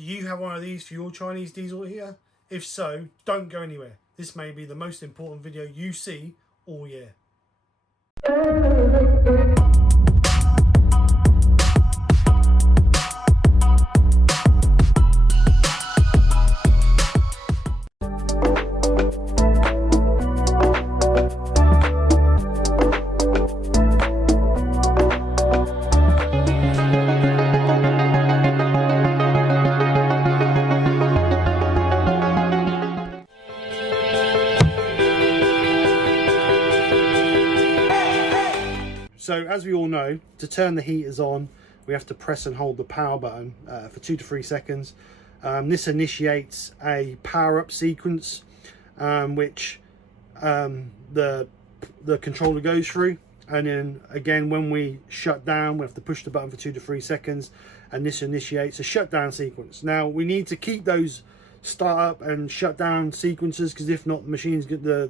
Do you have one of these for your Chinese diesel heater? If so, don't go anywhere. This may be the most important video you see all year. So as we all know, to turn the heaters on, we have to press and hold the power button for 2 to 3 seconds. This initiates a power up sequence, which the controller goes through. And then again, when we shut down, we have to push the button for 2 to 3 seconds, and this initiates a shutdown sequence. Now we need to keep those start up and shut down sequences, because if not, the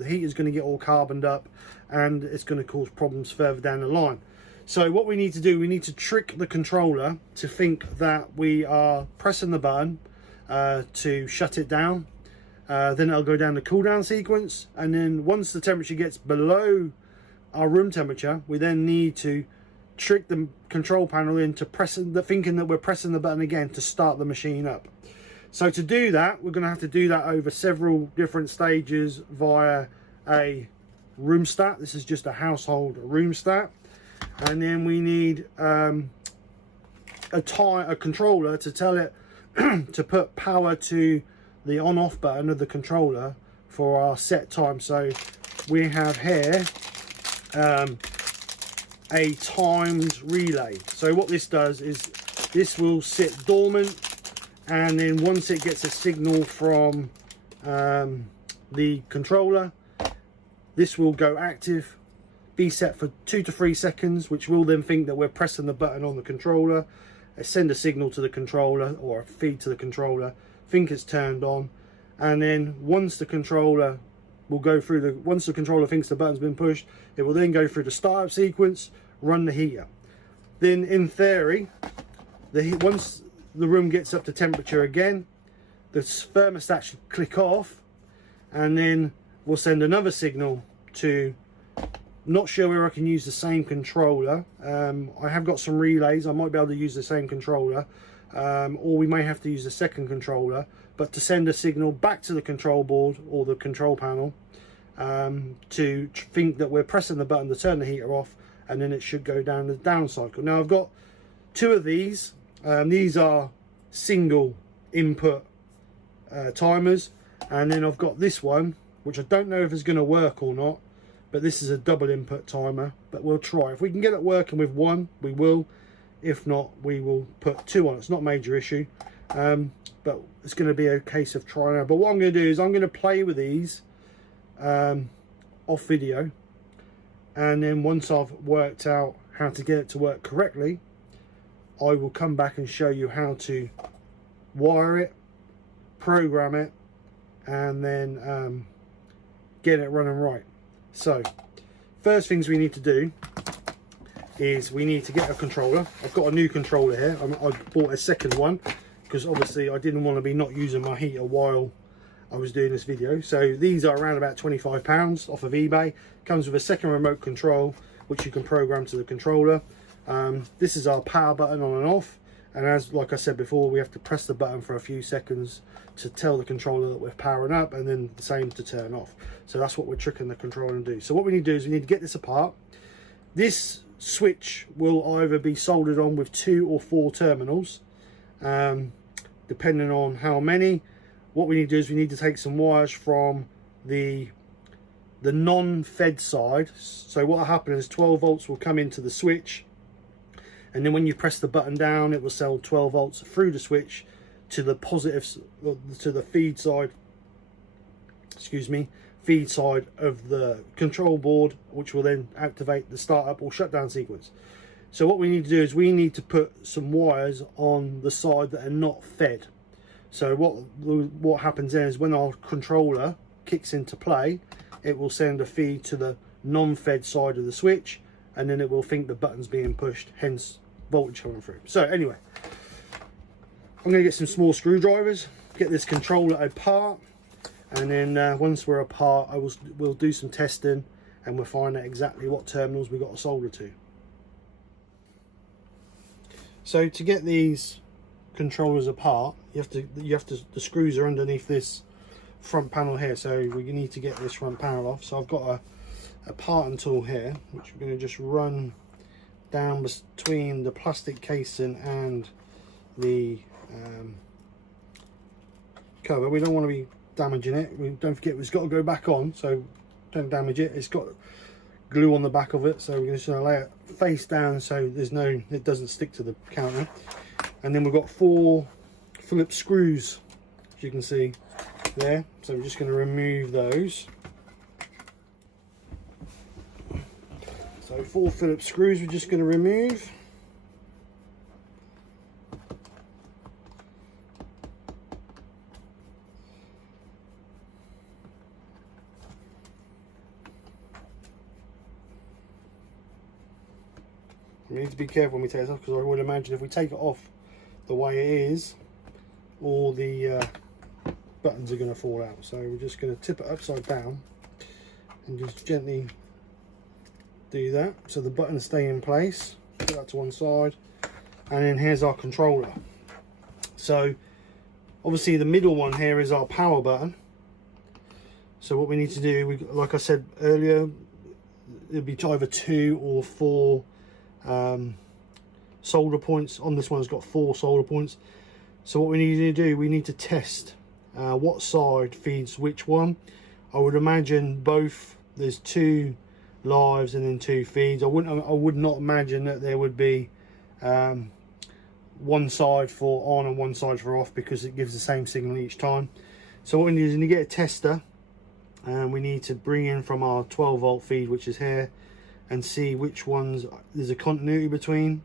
heater's going to get all carboned up and it's going to cause problems further down the line. So what we need to do, we need to trick the controller to think that we are pressing the button to shut it down. Then it'll go down the cool down sequence, and then once the temperature gets below our room temperature, we then need to trick the control panel into thinking that we're pressing the button again to start the machine up. So to do that, we're going to have to do that over several different stages via a room stat. This is just a household room stat. And then we need a controller to tell it to put power to the on-off button of the controller for our set time. So we have here a timed relay. So what this does is this will sit dormant, and then once it gets a signal from the controller, this will go active, be set for 2 to 3 seconds, which will then think that we're pressing the button on the controller, send a signal to the controller or a feed to the controller, think it's turned on, and then once the controller once the controller thinks the button's been pushed, it will then go through the startup sequence, run the heater. Then in theory, once the room gets up to temperature again, the thermostat should click off, and then we'll send another signal to, not sure where I can use the same controller. I have got some relays, I might be able to use the same controller, or we may have to use a second controller, but to send a signal back to the control board or the control panel to think that we're pressing the button to turn the heater off, and then it should go down the down cycle. Now I've got 2 of these. These are single input timers, and then I've got this one, which I don't know if it's going to work or not, but this is a double input timer, but we'll try. If we can get it working with one, we will. If not, we will put 2 on. It's not a major issue, but it's going to be a case of trying out. But what I'm going to do is I'm going to play with these off video, and then once I've worked out how to get it to work correctly, I will come back and show you how to wire it, program it, and then get it running right. So first things we need to do is we need to get a controller. I've got a new controller here. I bought a second one because obviously I didn't want to be not using my heater while I was doing this video. So these are around about £25 off of eBay. Comes with a second remote control which you can program to the controller. This is our power button on and off, and like I said before, we have to press the button for a few seconds to tell the controller that we're powering up, and then the same to turn off. So that's what we're tricking the controller to do. So what we need to do is we need to get this apart. This switch will either be soldered on with 2 or 4 terminals, depending on how many. What we need to do is we need to take some wires from the non-fed side. So what will happen is 12 volts will come into the switch, and then when you press the button down, it will sell 12 volts through the switch to the to the feed side of the control board, which will then activate the startup or shutdown sequence. So what we need to do is we need to put some wires on the side that are not fed. So what happens then is when our controller kicks into play, it will send a feed to the non-fed side of the switch, and then it will think the button's being pushed, hence voltage coming through. So anyway, I'm going to get some small screwdrivers, get this controller apart, and then once we're apart, we'll do some testing and we'll find out exactly what terminals we've got to solder to. So to get these controllers apart, the screws are underneath this front panel here, so we need to get this front panel off. So I've got a parting tool here, which we're going to just run down between the plastic casing and the cover. We don't want to be damaging it. Don't forget, it's got to go back on, so don't damage it. It's got glue on the back of it, so we're just going to lay it face down so it doesn't stick to the counter. And then we've got 4 Phillips screws, as you can see there, so we're just going to remove those. So 4 Phillips screws we're just going to remove. We need to be careful when we take this off, because I would imagine if we take it off the way it is, all the buttons are going to fall out. So we're just going to tip it upside down and just gently do that so the buttons stay in place. Put that to one side, and then here's our controller. So obviously the middle one here is our power button. So what we need to do, like I said earlier, it'll be either 2 or 4 solder points. On this one, it's got 4 solder points. So what we need to do, we need to test what side feeds which one. I would imagine both. There's 2 lives and then 2 feeds. I would not imagine that there would be one side for on and one side for off, because it gives the same signal each time. So what we need is to get a tester, and we need to bring in from our 12-volt feed, which is here, and see which ones there's a continuity between,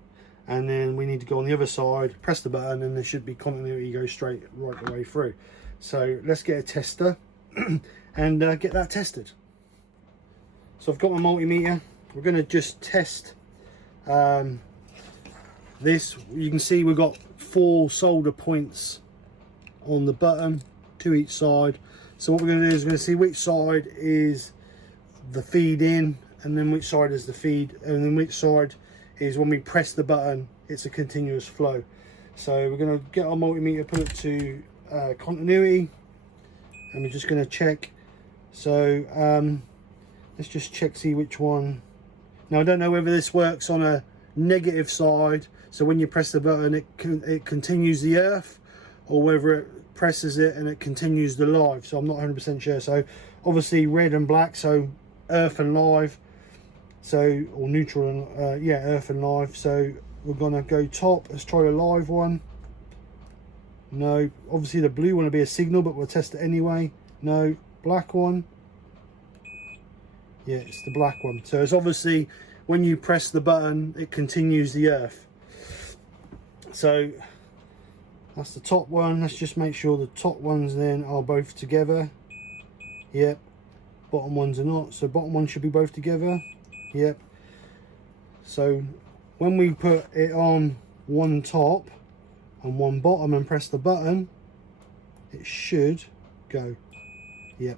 and then we need to go on the other side, press the button, and there should be continuity, go straight right the way through. So let's get a tester and get that tested. So I've got my multimeter. We're going to just test this. You can see we've got 4 solder points on the button, 2 each side. So what we're going to do is we're going to see which side is the feed in, and then which side is the feed, and then which side is when we press the button, it's a continuous flow. So we're going to get our multimeter, put it to continuity, and we're just going to check. So let's just check, see which one. Now I don't know whether this works on a negative side, so when you press the button it continues the earth, or whether it presses it and it continues the live. So I'm not 100% sure. So obviously red and black, so earth and live. So, or neutral and yeah, earth and live. So we're gonna go top. Let's try the live one. No, obviously the blue one will be a signal, but we'll test it anyway. No, black one. Yeah, it's the black one. So it's obviously when you press the button, it continues the earth. So that's the top one. Let's just make sure the top ones then are both together. Yep. Bottom ones are not. So bottom one should be both together. Yep. So when we put it on one top and one bottom and press the button, it should go. Yep.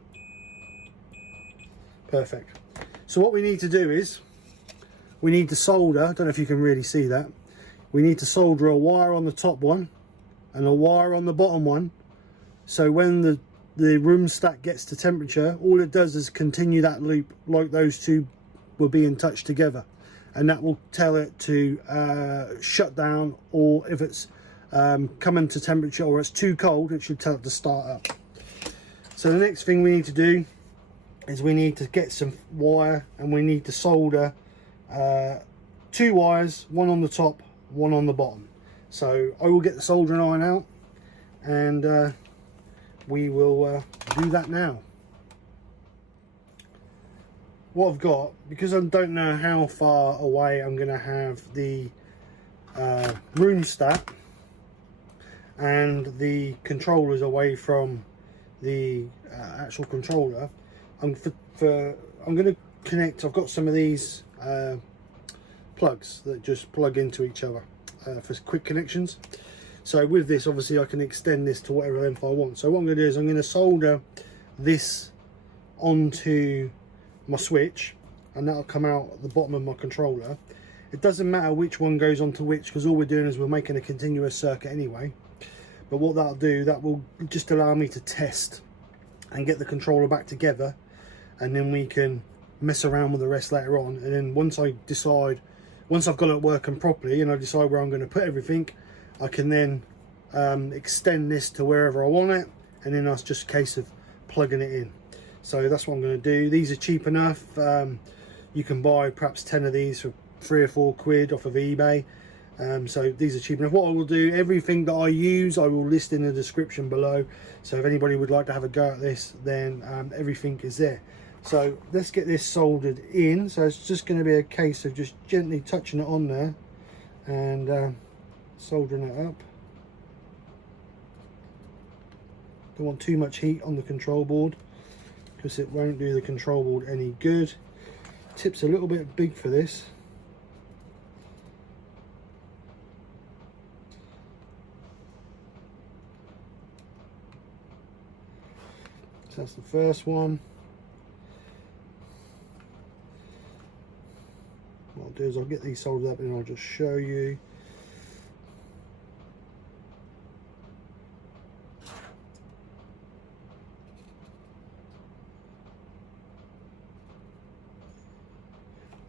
Perfect. So what we need to do is we need to solder, I don't know if you can really see that, we need to solder a wire on the top one and a wire on the bottom one, so when the room stack gets to temperature, all it does is continue that loop like those two will be in touch together, and that will tell it to shut down, or if it's coming to temperature or it's too cold, it should tell it to start up. So the next thing we need to do is we need to get some wire, and we need to solder 2 wires, one on the top, one on the bottom. So I will get the soldering iron out, and we will do that now. What I've got, because I don't know how far away I'm going to have the room stack and the controllers away from the actual controller, I'm going to connect. I've got some of these plugs that just plug into each other for quick connections. So with this, obviously I can extend this to whatever length I want. So what I'm going to do is I'm going to solder this onto my switch, and that'll come out at the bottom of my controller. It doesn't matter which one goes onto which, because all we're doing is we're making a continuous circuit anyway. But what that'll do, that will just allow me to test and get the controller back together, and then we can mess around with the rest later on. And then once I've got it working properly and I decide where I'm going to put everything, I can then extend this to wherever I want it, and then that's just a case of plugging it in. So that's what I'm going to do. These are cheap enough. You can buy perhaps 10 of these for 3 or 4 quid off of eBay. So these are cheap enough. What I will do, everything that I use I will list in the description below, so if anybody would like to have a go at this, then everything is there. So let's get this soldered in. So it's just going to be a case of just gently touching it on there and soldering it up. Don't want too much heat on the control board, because it won't do the control board any good. Tip's a little bit big for this. So that's the first one. What I'll do is I'll get these soldered up and I'll just show you.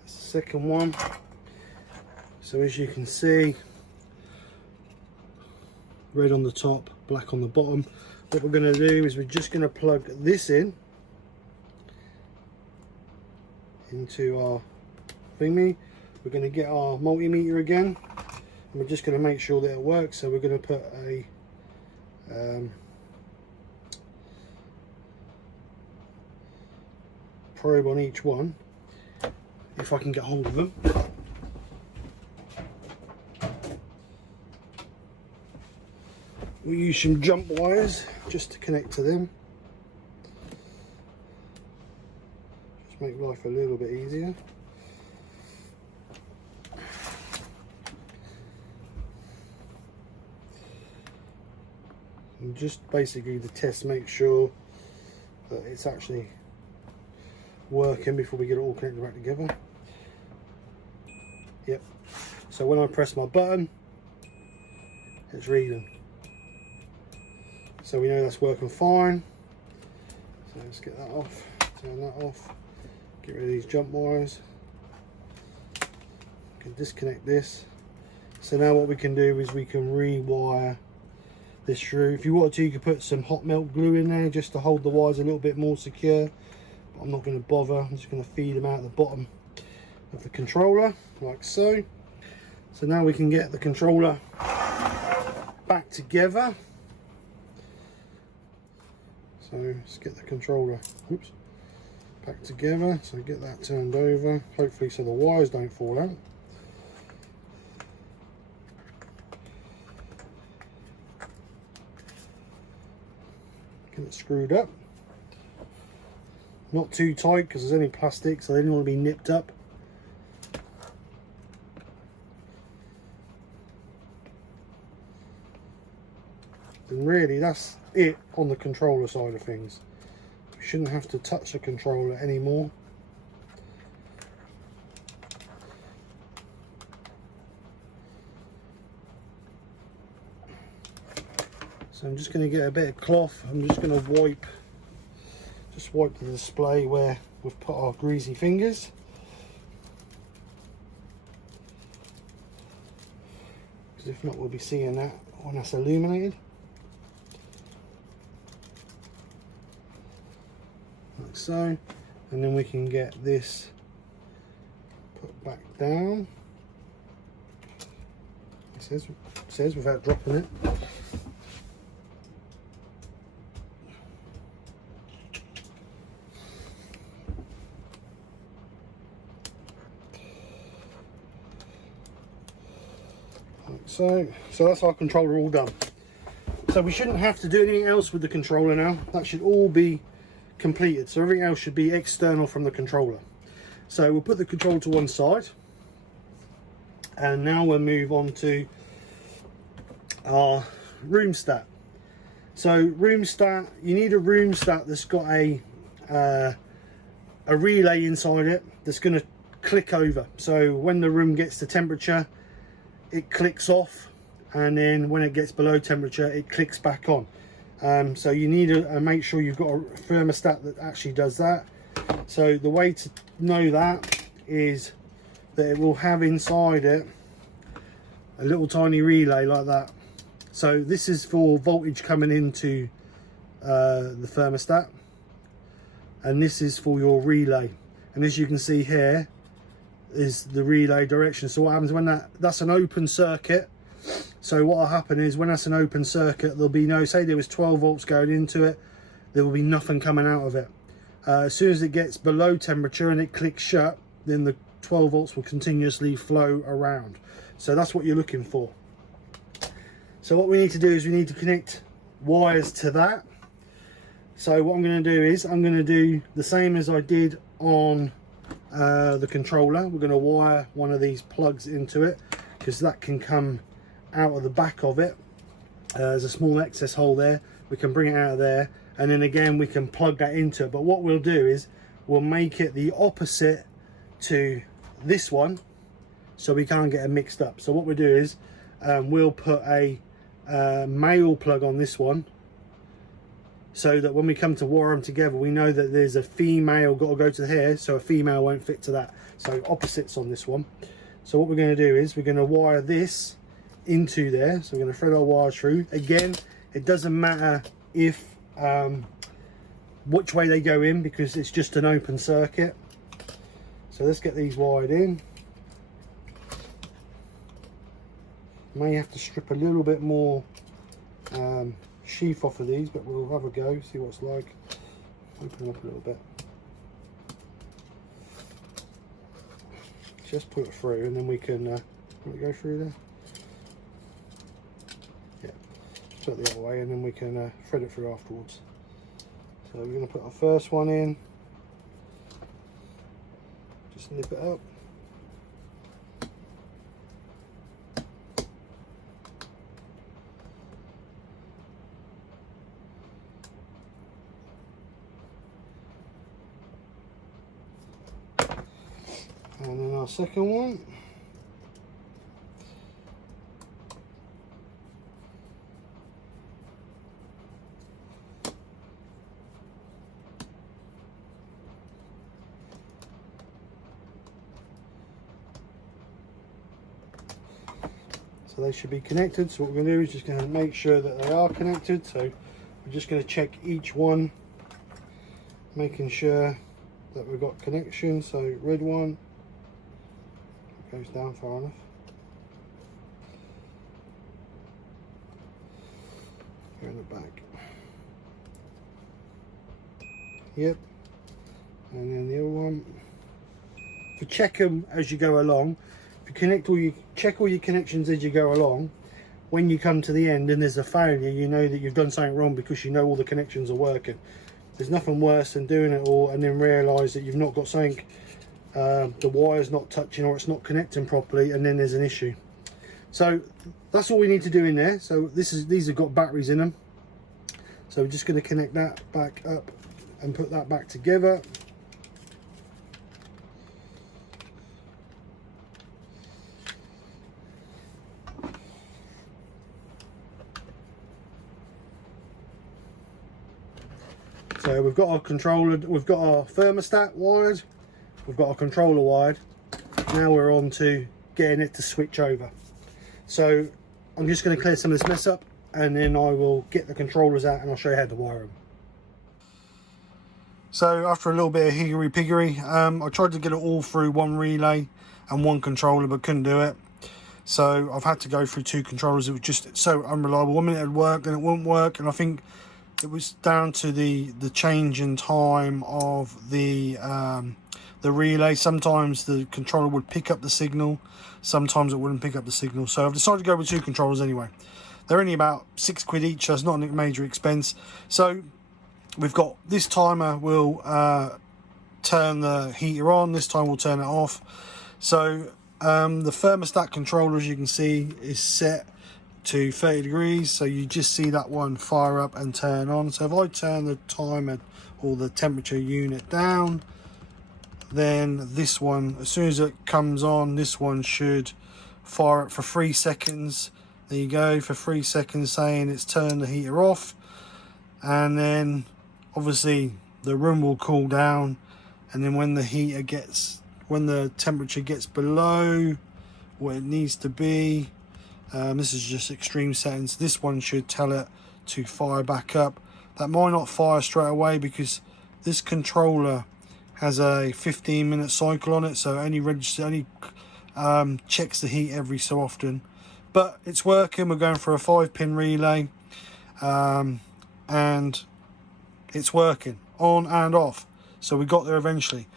That's the second one. So as you can see, red on the top, black on the bottom. What we're going to do is we're just going to plug this in into our thingy. We're going to get our multimeter again, and we're just going to make sure that it works. So we're going to put a probe on each one, if I can get hold of them. We'll use some jump wires just to connect to them. Just make life a little bit easier. And just basically to test, make sure that it's actually working before we get it all connected back together. Yep. So when I press my button, it's reading. So we know that's working fine. So let's get that off, turn that off, get rid of these jump wires. We can disconnect this. So now what we can do is we can rewire this through. If you wanted to, you could put some hot melt glue in there just to hold the wires a little bit more secure. But I'm not going to bother. I'm just going to feed them out the bottom of the controller, like so. So now we can get the controller back together. So let's get the controller, oops, back together. So get that turned over, hopefully so the wires don't fall out. Get it screwed up. Not too tight because there's only plastic, so they don't want to be nipped up. And really that's it on the controller side of things. We shouldn't have to touch the controller anymore. So I'm just going to get a bit of cloth. I'm just going to wipe the display where we've put our greasy fingers. Because if not, we'll be seeing that when that's illuminated. Like so. And then we can get this put back down. It says without dropping it. So that's our controller all done. So we shouldn't have to do anything else with the controller now. That should all be completed. So everything else should be external from the controller. So we'll put the controller to one side. And now we'll move on to are room stat. So room stat, you need a room stat that's got a relay inside it that's going to click over. So when the room gets to temperature, it clicks off, and then when it gets below temperature, it clicks back on. So you need to make sure you've got a thermostat that actually does that. So the way to know that is that it will have inside it a little tiny relay like that. So this is for voltage coming into the thermostat, and this is for your relay. And as you can see here is the relay direction. So what happens when that's an open circuit, so what will happen is when that's an open circuit, there'll be no, say there was 12 volts going into it, there will be nothing coming out of it. As soon as it gets below temperature and it clicks shut, then the 12 volts will continuously flow around. So that's what you're looking for. So what we need to do is we need to connect wires to that. So what I'm going to do is I'm going to do the same as I did on the controller. We're going to wire one of these plugs into it, because that can come out of the back of it. There's a small excess hole there, we can bring it out of there, and then again we can plug that into it. But what we'll do is we'll make it the opposite to this one, so we can't get it mixed up. So what we'll do is we'll put a male plug on this one, so that when we come to wire them together, we know that there's a female got to go to here, so a female won't fit to that. So opposites on this one. So what we're going to do is we're going to wire this into there. So we're going to thread our wires through. Again, it doesn't matter if which way they go in, because it's just an open circuit. So let's get these wired in. May have to strip a little bit more sheath off of these, but we'll have a go, see what it's like. Open them up a little bit. Just put it through, and then we can let it go through there. Yeah, put it the other way, and then we can thread it through afterwards. So we're going to put our first one in. Just nip it up. And then our second one. So they should be connected. So what we're going to do is just going to make sure that they are connected. So we're just going to check each one, making sure that we've got connection. So red one goes down far enough. Go in the back. Yep. And then the other one. If you check them as you go along, if you connect check all your connections as you go along, when you come to the end and there's a failure, you know that you've done something wrong, because you know all the connections are working. There's nothing worse than doing it all and then realise that you've not got something, the wire's not touching or it's not connecting properly, and then there's an issue. So that's all we need to do in there. So these have got batteries in them. So we're just going to connect that back up and put that back together. So we've got our controller, we've got our thermostat wired, we've got our controller wired. Now we're on to getting it to switch over. So I'm just going to clear some of this mess up, and then I will get the controllers out and I'll show you how to wire them. So after a little bit of higgery-piggery, I tried to get it all through one relay and one controller, but couldn't do it. So I've had to go through two controllers. It was just so unreliable. 1 minute it'd work, then it wouldn't work, and I think it was down to the change in time of the relay. Sometimes the controller would pick up the signal, sometimes it wouldn't pick up the signal. So I've decided to go with two controllers anyway. They're only about £6 each, so it's not a major expense. So we've got this timer will turn the heater on, this time we'll turn it off. So the thermostat controller, as you can see, is set to 30 degrees, so you just see that one fire up and turn on. So if I turn the timer or the temperature unit down, then this one, as soon as it comes on, this one should fire up for 3 seconds. There you go, for 3 seconds, saying it's turned the heater off. And then obviously the room will cool down, and then when the temperature gets below what it needs to be, this is just extreme settings, this one should tell it to fire back up. That might not fire straight away because this controller has a 15-minute cycle on it, so only checks the heat every so often. But it's working. We're going for a 5-pin relay, and it's working on and off, so we got there eventually.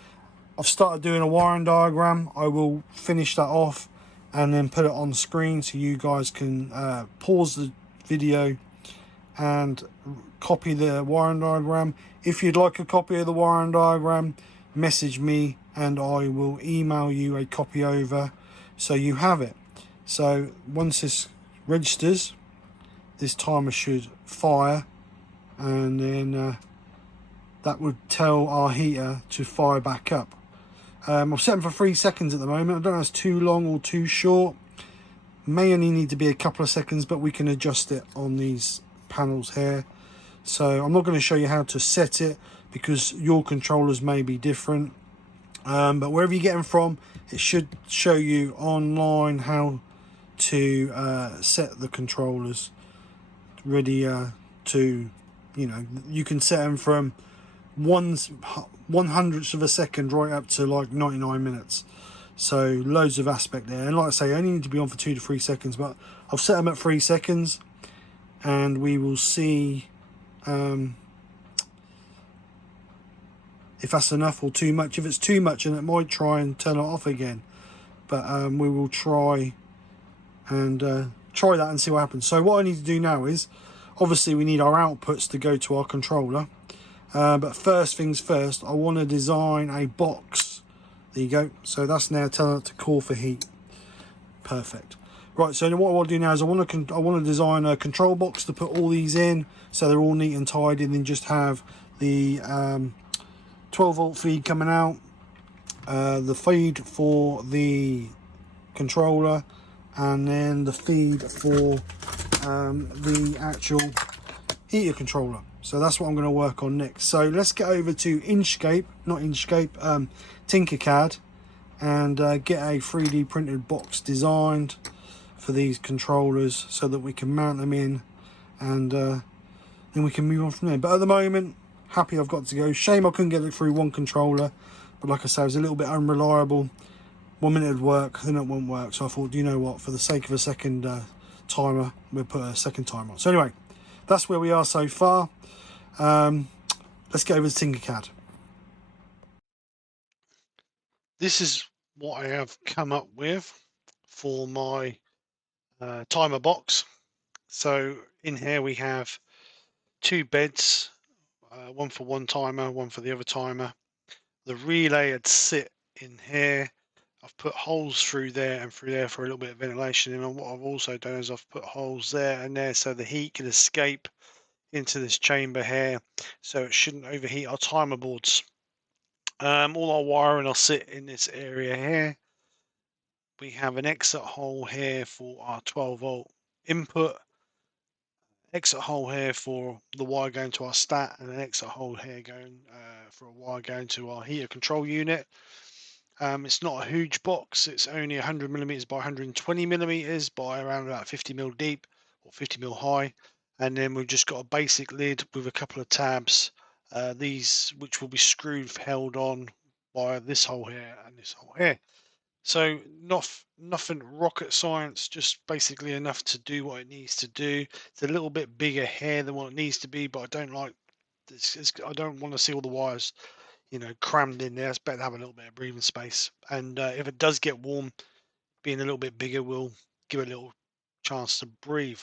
I've started doing a wiring diagram. I will finish that off and then put it on screen so you guys can pause the video and copy the wiring diagram. If you'd like a copy of the wiring diagram, message me and I will email you a copy over so you have it. So once this registers, this timer should fire, and then that would tell our heater to fire back up. I've set them for 3 seconds at the moment. I don't know if it's too long or too short. May only need to be a couple of seconds, but we can adjust it on these panels here. So I'm not going to show you how to set it because your controllers may be different. But wherever you get them from, it should show you online how to set the controllers ready to, you can set them from 1/100th of a second right up to like 99 minutes. So loads of aspect there, and like I say, I only need to be on for 2 to 3 seconds, but I've set them at 3 seconds, and we will see if that's enough or too much. If it's too much, and it might try and turn it off again, but we will try that and see what happens. So what I need to do now is, obviously we need our outputs to go to our controller, but first things first, I want to design a box. There you go. So that's now telling it to call for heat. Perfect. Right, so what I want to do now is I want to design a control box to put all these in, so they're all neat and tidy, and then just have the 12-volt feed coming out, the feed for the controller, and then the feed for the actual heater controller. So that's what I'm going to work on next. So let's get over to Tinkercad, and get a 3D printed box designed for these controllers so that we can mount them in, and then we can move on from there. But at the moment, happy I've got to go. Shame I couldn't get it through one controller, but like I say, it was a little bit unreliable. 1 minute would work, then it won't work. So I thought, you know what, for the sake of a second timer, we'll put a second timer on. So anyway, that's where we are so far. Let's get over to Tinkercad. This is what I have come up with for my timer box. So in here we have 2 beds, one for one timer, one for the other timer. The relay would sit in here. I've put holes through there and through there for a little bit of ventilation, and what I've also done is I've put holes there and there so the heat can escape into this chamber here, so it shouldn't overheat our timer boards. All our wiring will sit in this area here. We have an exit hole here for our 12-volt input, exit hole here for the wire going to our stat, and an exit hole here going for a wire going to our heater control unit. It's not a huge box. It's only 100 millimeters by 120 millimeters by around about 50 mil deep or 50 mil high. And then we've just got a basic lid with a couple of tabs, these which will be screwed held on by this hole here and this hole here. So nothing rocket science, just basically enough to do what it needs to do. It's a little bit bigger here than what it needs to be, but I don't like this. I don't want to see all the wires, crammed in there. It's better to have a little bit of breathing space. And if it does get warm, being a little bit bigger will give it a little chance to breathe.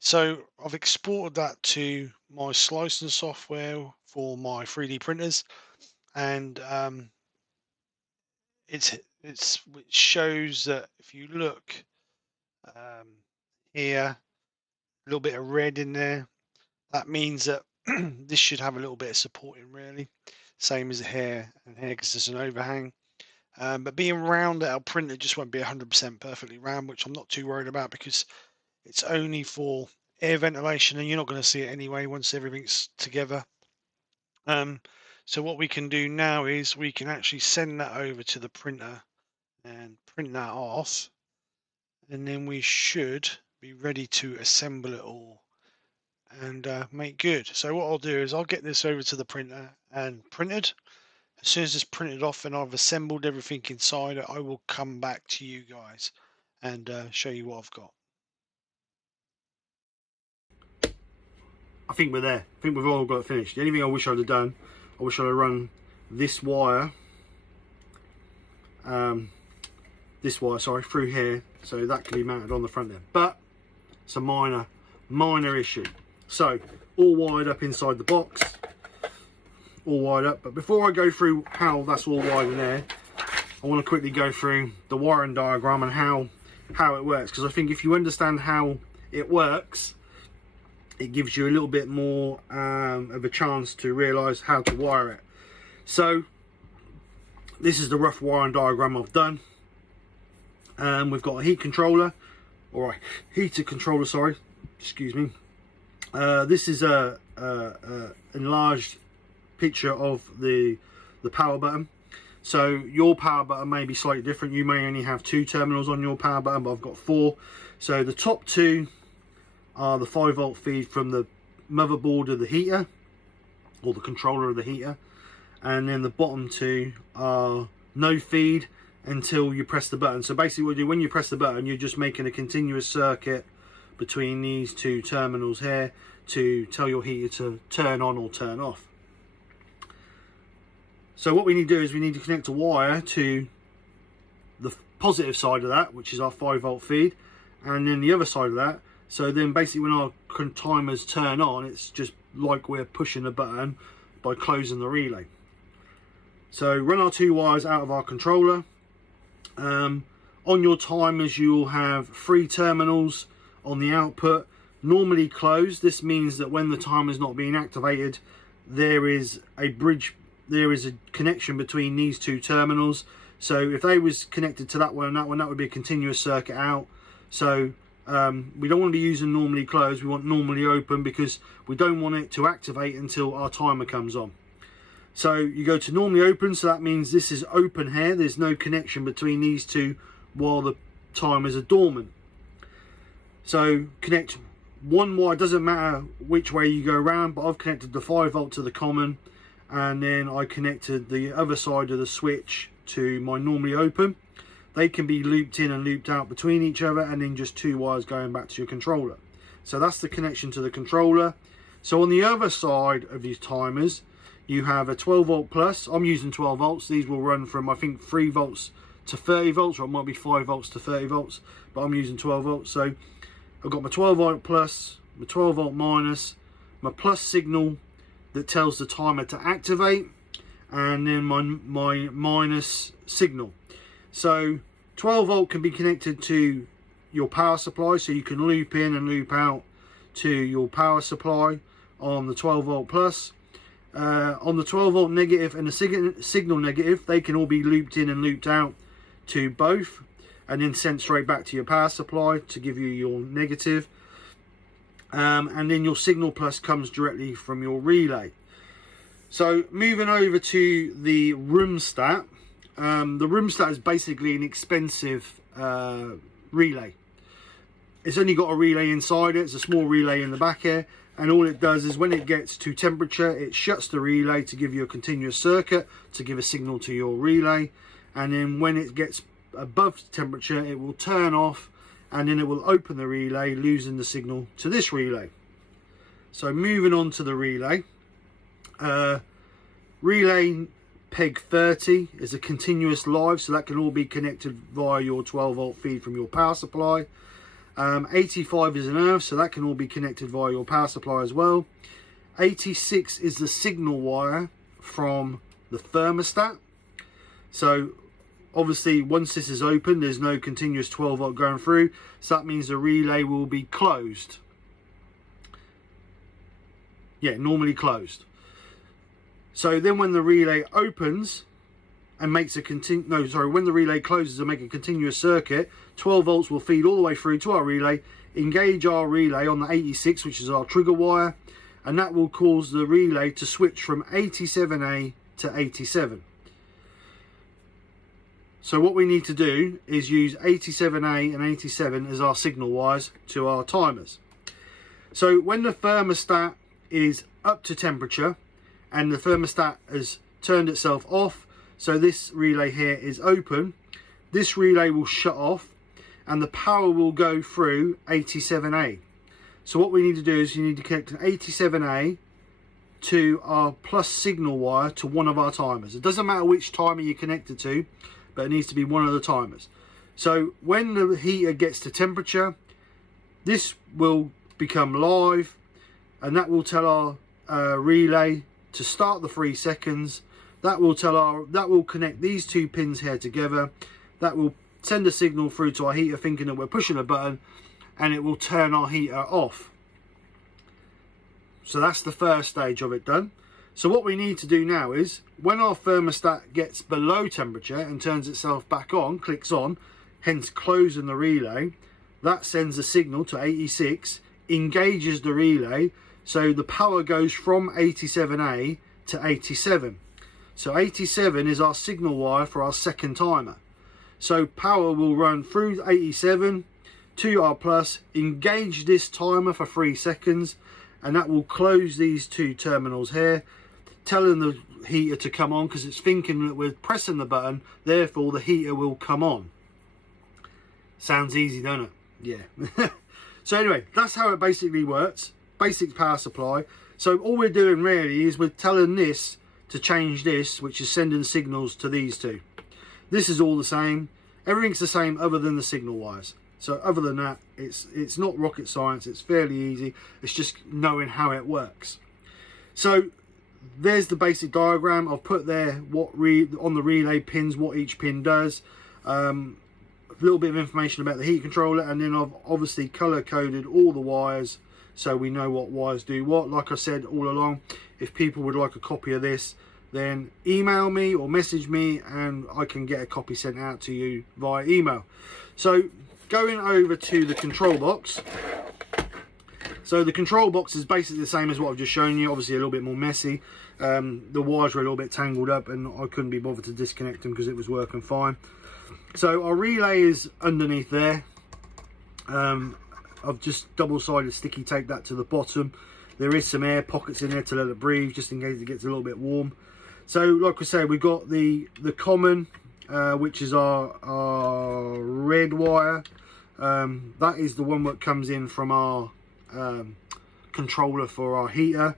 So I've exported that to my slicing software for my 3D printers, and it shows that if you look here, little bit of red in there. That means that this should have a little bit of supporting, really. Same as here and here, because there's an overhang. But being round, our printer just won't be 100% perfectly round, which I'm not too worried about because it's only for air ventilation and you're not going to see it anyway once everything's together. So what we can do now is we can actually send that over to the printer and print that off, and then we should be ready to assemble it all and make good. So what I'll do is I'll get this over to the printer and printed. As soon as it's printed off and I've assembled everything inside it, I will come back to you guys and show you what I've got. I think we're there. I think we've all got it finished. The only thing I wish I'd have done, I wish I'd have run this wire, through here, so that can be mounted on the front there. But it's a minor issue. So all wired up inside the box, all wired up. But before I go through how that's all wired in there, I want to quickly go through the wiring diagram and how it works, because I think if you understand how it works, it gives you a little bit more of a chance to realise how to wire it. So this is the rough wiring diagram I've done. We've got a heat controller, or a heater controller, sorry, excuse me. This is a enlarged picture of the power button. So your power button may be slightly different. You may only have 2 terminals on your power button, but I've got 4. So the top 2 are the 5-volt feed from the motherboard of the heater, or the controller of the heater, and then the bottom 2 are no feed until you press the button. So basically what you do when you press the button, you're just making a continuous circuit between these 2 terminals here to tell your heater to turn on or turn off. So what we need to do is we need to connect a wire to the positive side of that, which is our 5-volt feed, and then the other side of that. So then basically when our timers turn on, it's just like we're pushing a button by closing the relay. So run our 2 wires out of our controller. On your timers you'll have 3 terminals on the output, normally closed. This means that when the timer is not being activated, there is a connection between these 2 terminals. So if they was connected to that one and that one, that would be a continuous circuit out. So we don't want to be using normally closed, we want normally open, because we don't want it to activate until our timer comes on. So you go to normally open, so that means this is open here, there's no connection between these 2 while the timers are dormant. So connect one wire, doesn't matter which way you go around, but I've connected the 5-volt to the common, and then I connected the other side of the switch to my normally open. They can be looped in and looped out between each other, and then just 2 wires going back to your controller. So that's the connection to the controller. So on the other side of these timers, you have a 12-volt plus. I'm using 12 volts. These will run from, I think, 3 volts to 30 volts, or it might be 5 volts to 30 volts, but I'm using 12 volts. So I've got my 12-volt plus, my 12-volt minus, my plus signal that tells the timer to activate, and then my minus signal. So 12-volt can be connected to your power supply, so you can loop in and loop out to your power supply on the 12-volt plus. On the 12-volt negative and the signal negative, they can all be looped in and looped out to both, and then sent straight back to your power supply to give you your negative. And then your signal plus comes directly from your relay. So moving over to the Thermostat. The Thermostat is basically an expensive relay. It's only got a relay inside it. It's a small relay in the back here, and all it does is when it gets to temperature, it shuts the relay to give you a continuous circuit to give a signal to your relay, and then when it gets above temperature, it will turn off, and then it will open the relay, losing the signal to this relay. So moving on to the relay. Relay peg 30 is a continuous live, so that can all be connected via your 12-volt feed from your power supply. 85 is an earth, so that can all be connected via your power supply as well. 86 is the signal wire from the thermostat. So obviously once this is open, there's no continuous 12-volt going through, so that means the relay will be closed. Yeah, normally closed. So then when the relay opens and makes a when the relay closes and make a continuous circuit, 12 volts will feed all the way through to our relay, engage our relay on the 86, which is our trigger wire, and that will cause the relay to switch from 87A to 87. So what we need to do is use 87A and 87 as our signal wires to our timers. So when the thermostat is up to temperature and the thermostat has turned itself off, so this relay here is open, this relay will shut off and the power will go through 87A. So what we need to do is you need to connect an 87A to our plus signal wire to one of our timers. It doesn't matter which timer you connect it to, but it needs to be one of the timers. So when the heater gets to temperature, this will become live, and that will tell our relay to start the 3 seconds. That will connect these 2 pins here together. That will send a signal through to our heater, thinking that we're pushing a button, and it will turn our heater off. So that's the first stage of it done. So what we need to do now is, when our thermostat gets below temperature and turns itself back on, clicks on, hence closing the relay, that sends a signal to 86, engages the relay, so the power goes from 87A to 87. So 87 is our signal wire for our second timer. So power will run through 87 to our plus, engage this timer for 3 seconds, and that will close these 2 terminals here, telling the heater to come on, because it's thinking that we're pressing the button, therefore the heater will come on. Sounds easy, don't it? Yeah. So anyway, that's how it basically works. Basic power supply. So all we're doing really is we're telling this to change this, which is sending signals to these 2. This is all the same. Everything's the same other than the signal wires. So other than that, it's not rocket science. It's fairly easy. It's just knowing how it works. So there's the basic diagram. I've put there what on the relay pins, what each pin does. A little bit of information about the heat controller, and then I've obviously color coded all the wires so we know what wires do what. Like I said all along, if people would like a copy of this, then email me or message me and I can get a copy sent out to you via email. So going over to the control box. So the control box is basically the same as what I've just shown you, obviously a little bit more messy. The wires were a little bit tangled up and I couldn't be bothered to disconnect them because it was working fine. So our relay is underneath there. I've just double-sided sticky taped that to the bottom. There is some air pockets in there to let it breathe, just in case it gets a little bit warm. So like I said, we've got the common, which is our red wire. That is the one that comes in from our controller for our heater.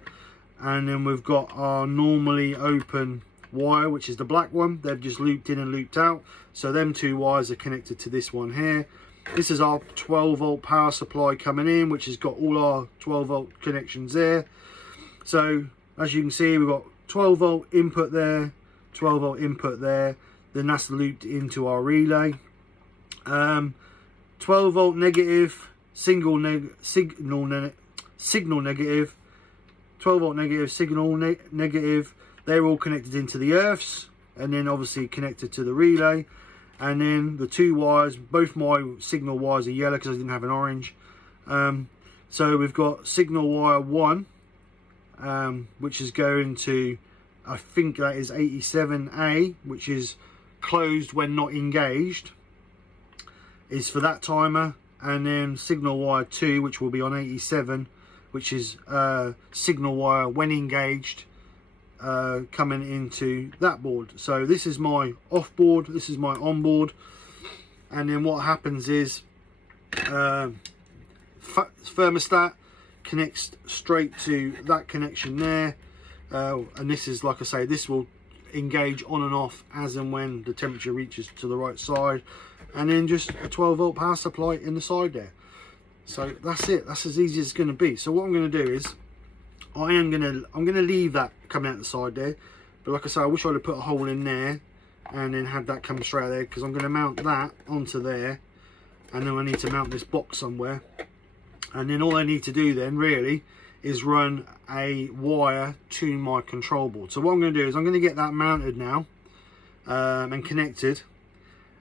And then we've got our normally open wire, which is the black one. They've just looped in and looped out. So them 2 wires are connected to this one here. This is our 12 volt power supply coming in, which has got all our 12 volt connections there. So as you can see, we've got 12 volt input there, 12 volt input there, then that's looped into our relay. 12 volt negative, signal negative, 12 volt negative, signal negative. They're all connected into the earths and then obviously connected to the relay. And then the 2 wires, both my signal wires are yellow because I didn't have an orange. So we've got signal wire 1, which is going to, I think that is 87A, which is closed when not engaged, is for that timer. And then signal wire 2, which will be on 87, which is signal wire when engaged, coming into that board. So this is my off board, this is my on board, and then what happens is thermostat connects straight to that connection there, and this is, like I say, this will engage on and off as and when the temperature reaches to the right side, and then just a 12 volt power supply in the side there. So that's it. That's as easy as it's going to be. So what I'm going to do is I'm gonna leave that coming out the side there, but like I say, I wish I'd have put a hole in there and then had that come straight out there, because I'm going to mount that onto there, and then I need to mount this box somewhere, and then all I need to do then really is run a wire to my control board. So what I'm going to do is I'm going to get that mounted now and connected,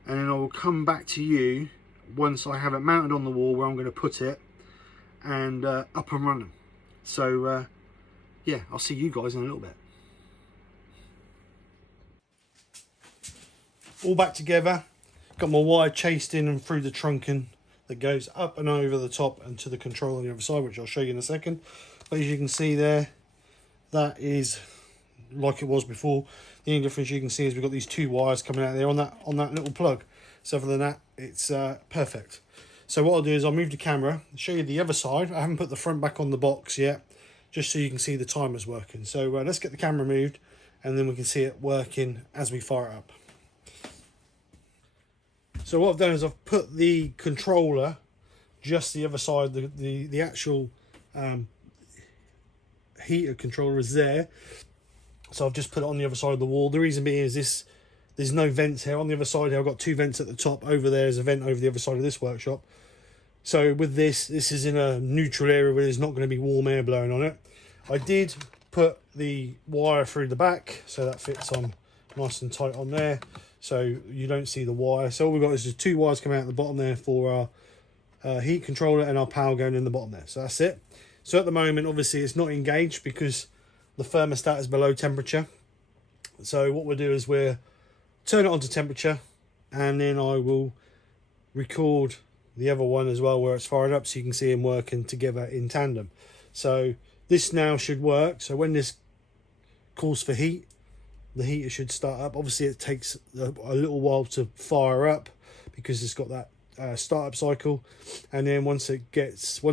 and then I will come back to you once I have it mounted on the wall where I'm going to put it and up and running. So yeah, I'll see you guys in a little bit. All back together. Got my wire chased in and through the trunking that goes up and over the top and to the controller on the other side, which I'll show you in a second. But as you can see there, that is like it was before. The only difference you can see is we've got these two wires coming out there on that little plug. So other than that, it's perfect. So what I'll do is I'll move the camera, show you the other side. I haven't put the front back on the box yet, just so you can see the timers working. So let's get the camera moved, and then we can see it working as we fire it up. So what I've done is I've put the controller just the other side. The actual heater controller is there. So I've just put it on the other side of the wall. The reason being is there's no vents here. On the other side here, I've got two vents at the top. Over there is a vent over the other side of this workshop. So with this is in a neutral area where there's not going to be warm air blowing on it. I did put the wire through the back, so that fits on nice and tight on there. So you don't see the wire. So all we've got is just two wires coming out the bottom there for our heat controller and our power going in the bottom there. So that's it. So at the moment, obviously, it's not engaged because the thermostat is below temperature. So what we'll do is we'll turn it on to temperature, and then I will record the other one as well where it's fired up, so you can see them working together in tandem. So this now should work. So when this calls for heat, the heater should start up. Obviously it takes a little while to fire up because it's got that startup cycle, and then once it gets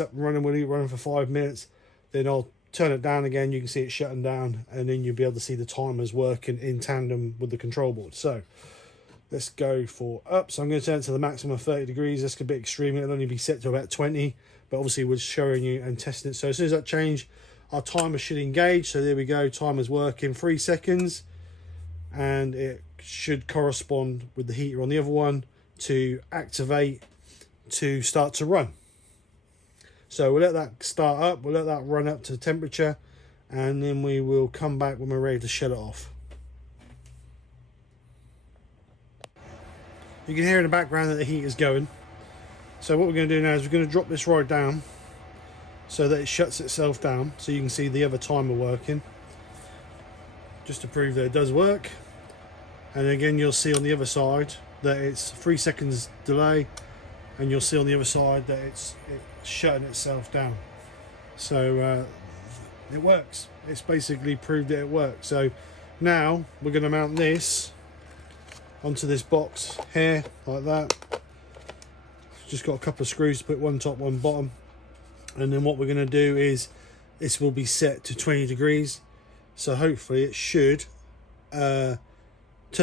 up and running, we'll leave it running for 5 minutes, then I'll turn it down again. You can see it shutting down, and then you'll be able to see the timers working in tandem with the control board. So let's go for up. So I'm going to turn it to the maximum of 30 degrees. This could be extreme. It'll only be set to about 20, but obviously we're showing you and testing it. So as soon as that change, our timer should engage. So there we go, timer's working, 3 seconds, and it should correspond with the heater on the other one to activate to start to run. So we'll let that start up, we'll let that run up to temperature, and then we will come back when we're ready to shut it off. You can hear in the background that the heat is going. So what we're going to do now is we're going to drop this right down so that it shuts itself down, so you can see the other timer working, just to prove that it does work. And again, you'll see on the other side that it's 3 seconds delay, and you'll see on the other side that it's shutting itself down. So it works. It's basically proved that it works. So now we're going to mount this onto this box here like that. Just got a couple of screws to put one top, one bottom. And then what we're going to do is this will be set to 20 degrees. So hopefully it should turn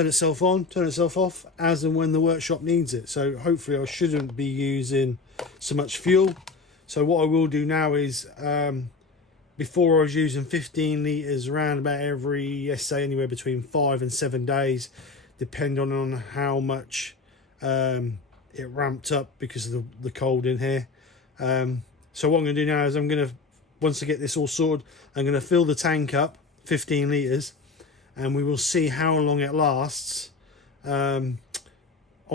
itself on, turn itself off as and when the workshop needs it. So hopefully I shouldn't be using so much fuel. So what I will do now is before I was using 15 litres around about every, let's say anywhere between 5 and 7 days, depending on how much it ramped up because of the cold in here. So what I'm going to do now is I'm going to, once I get this all sorted, I'm going to fill the tank up 15 litres, and we will see how long it lasts on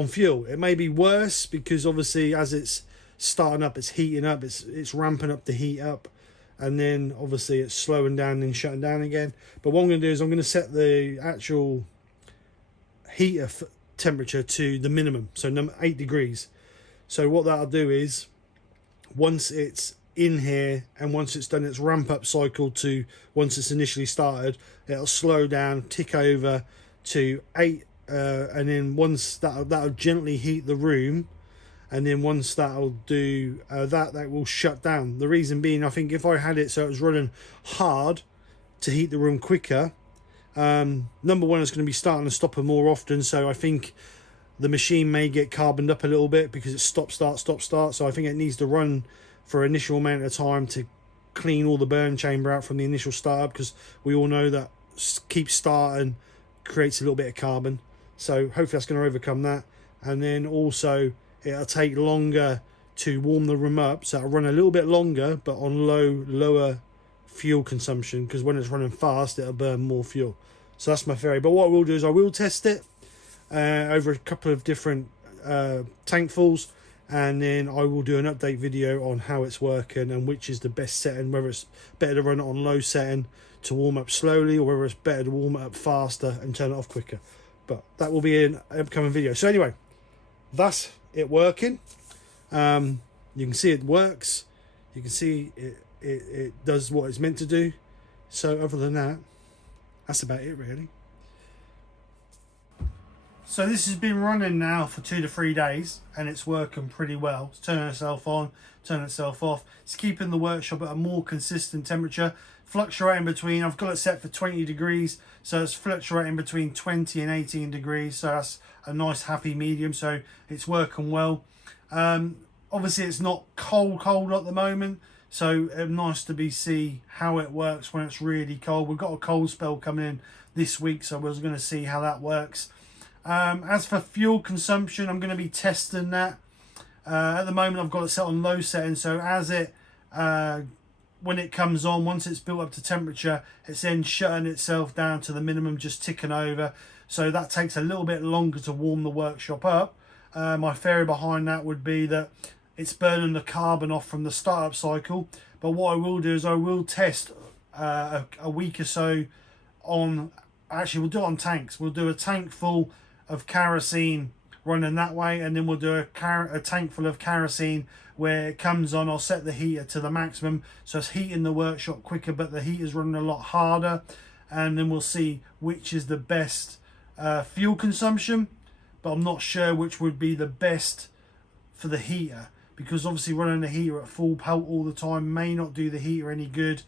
fuel. It may be worse because obviously as it's starting up, it's heating up, it's ramping up the heat up, and then obviously it's slowing down and shutting down again. But what I'm going to do is I'm going to set the actual heater temperature to the minimum, so 8 degrees. So what that'll do is once it's in here and once it's done its ramp up cycle to once it's initially started, it'll slow down, tick over to 8, and then once that'll gently heat the room, and then once that'll do that will shut down. The reason being, I think if I had it so it was running hard to heat the room quicker, number one, it's going to be starting and stopping more often, so I think the machine may get carboned up a little bit because it's stop start. So I think it needs to run for an initial amount of time to clean all the burn chamber out from the initial startup, because we all know that keep starting creates a little bit of carbon. So hopefully that's going to overcome that. And then also it'll take longer to warm the room up, so it'll run a little bit longer but on lower fuel consumption, because when it's running fast it'll burn more fuel. So that's my theory. But what I will do is I will test it over a couple of different tankfuls, and then I will do an update video on how it's working and which is the best setting, whether it's better to run it on low setting to warm up slowly, or whether it's better to warm it up faster and turn it off quicker. But that will be an upcoming video. So anyway, that's it working. You can see it works. You can see it does what it's meant to do. So other than that, that's about it really. So this has been running now for 2 to 3 days and it's working pretty well. It's turning itself on, turning itself off. It's keeping the workshop at a more consistent temperature, fluctuating between, I've got it set for 20 degrees, so it's fluctuating between 20 and 18 degrees, so that's a nice happy medium, so it's working well. Obviously it's not cold at the moment, so it's nice to see how it works when it's really cold. We've got a cold spell coming in this week, so we're going to see how that works. As for fuel consumption, I'm going to be testing that. At the moment I've got it set on low setting, so as it when it comes on, once it's built up to temperature, it's then shutting itself down to the minimum, just ticking over, so that takes a little bit longer to warm the workshop up. My theory behind that would be that it's burning the carbon off from the startup cycle, but what I will do is I will test a week or so on, actually we'll do it on tanks. We'll do a tank full of kerosene running that way, and then we'll do a tank full of kerosene where it comes on. I'll set the heater to the maximum, so it's heating the workshop quicker, but the heater's running a lot harder, and then we'll see which is the best fuel consumption. But I'm not sure which would be the best for the heater, because obviously running the heater at full pelt all the time may not do the heater any good.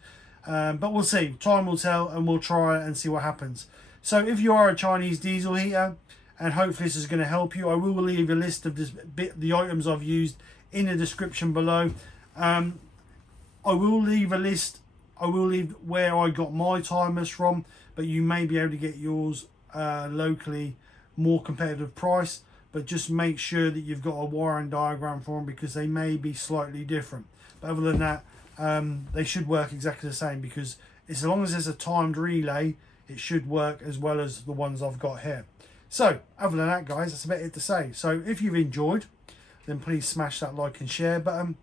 But we'll see. Time will tell, and we'll try it and see what happens. So if you are a Chinese diesel heater, and hopefully this is going to help you, I will leave a list of the items I've used in the description below. I will leave a list. I will leave where I got my timers from, but you may be able to get yours locally, more competitive price. But just make sure that you've got a wiring diagram for them, because they may be slightly different. But other than that, they should work exactly the same, because as long as there's a timed relay, it should work as well as the ones I've got here. So other than that, guys, that's about it to say. So if you've enjoyed, then please smash that like and share button.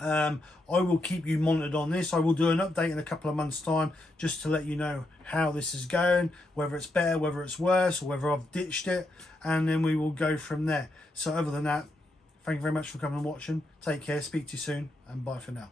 I will keep you monitored on this. I will do an update in a couple of months time, just to let you know how this is going, whether it's better, whether it's worse, or whether I've ditched it, and then we will go from there. So other than that, thank you very much for coming and watching. Take care, speak to you soon, and bye for now.